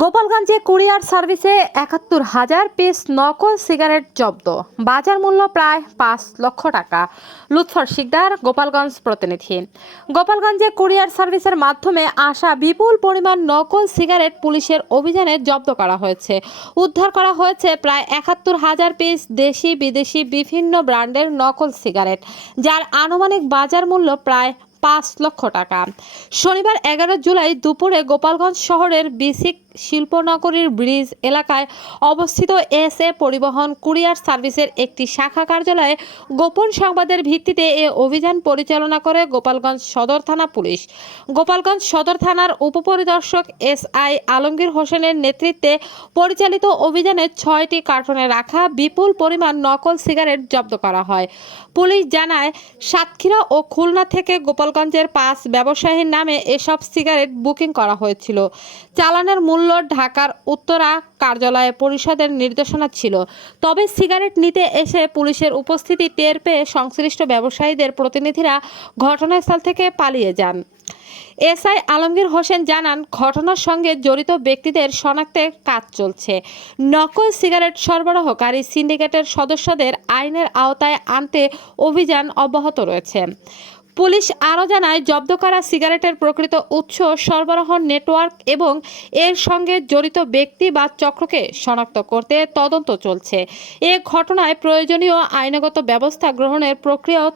গোপালগঞ্জে কুরিয়ার সার্ভিসে ৭১,০০০ পিস নকল সিগারেট জব্দ, বাজার মূল্য প্রায় ৫ লক্ষ টাকা। লুৎফর শিকদার, গোপালগঞ্জ প্রতিনিধি। গোপালগঞ্জে কুরিয়ার সার্ভিসের মাধ্যমে আসা বিপুল পরিমাণ নকল সিগারেট পুলিশের অভিযানে জব্দ করা হয়েছে। উদ্ধার করা হয়েছে প্রায় ৭১,০০০ পিস দেশি বিদেশি বিভিন্ন ব্র্যান্ডের নকল সিগারেট, যার আনুমানিক বাজার মূল্য প্রায় ৫ লক্ষ টাকা। শনিবার ১১ জুলাই দুপুরে গোপালগঞ্জ শহরের বিসিক শিল্পনগরীর ব্রিজ এলাকায় অবস্থিত এসএ পরিবহন কুরিয়ার সার্ভিসের একটি শাখা কার্যালয়ে গোপন সংবাদের ভিত্তিতে এ অভিযান পরিচালনা করে গোপালগঞ্জ সদর থানা পুলিশ। গোপালগঞ্জ সদর থানার উপপরিদর্শক এসআই আলমগীর হোসেনের নেতৃত্বে পরিচালিত অভিযানে ৬টি কার্টনে রাখা বিপুল পরিমাণ নকল সিগারেট জব্দ করা হয়। পুলিশ জানায়, সাতক্ষীরা ও খুলনা থেকে গোপালগঞ্জের ৫ ব্যবসায়ীর নামে এসব সিগারেট বুকিং করা হয়েছিল। চালানের মূল্য ঢাকার উত্তরা কার্যালয়ে পরিষদের নির্দেশনা ছিল। তবে সিগারেট নিতে এসে পুলিশের উপস্থিতি টের পেয়ে সংশ্লিষ্ট ব্যবসায়ীদের প্রতিনিধিরা ঘটনাস্থল থেকে পালিয়ে যান। এসআই আলমগীর হোসেন জানান, ঘটনার সঙ্গে জড়িত ব্যক্তিদের শনাক্তের কাজ চলছে। নকল সিগারেট সরবরাহকারী সিন্ডিকেটের সদস্যদের আইনের আওতায় আনতে অভিযান অব্যাহত রয়েছে। পুলিশ আরও জানায়, জব্দ করা সিগারেটের প্রকৃত উৎস, সরবরাহ নেটওয়ার্ক এবং এর সঙ্গে জড়িত ব্যক্তি বা চক্রকে শনাক্ত করতে তদন্ত চলছে। এ ঘটনায় প্রয়োজনীয় আইনগত ব্যবস্থা গ্রহণের প্রক্রিয়াও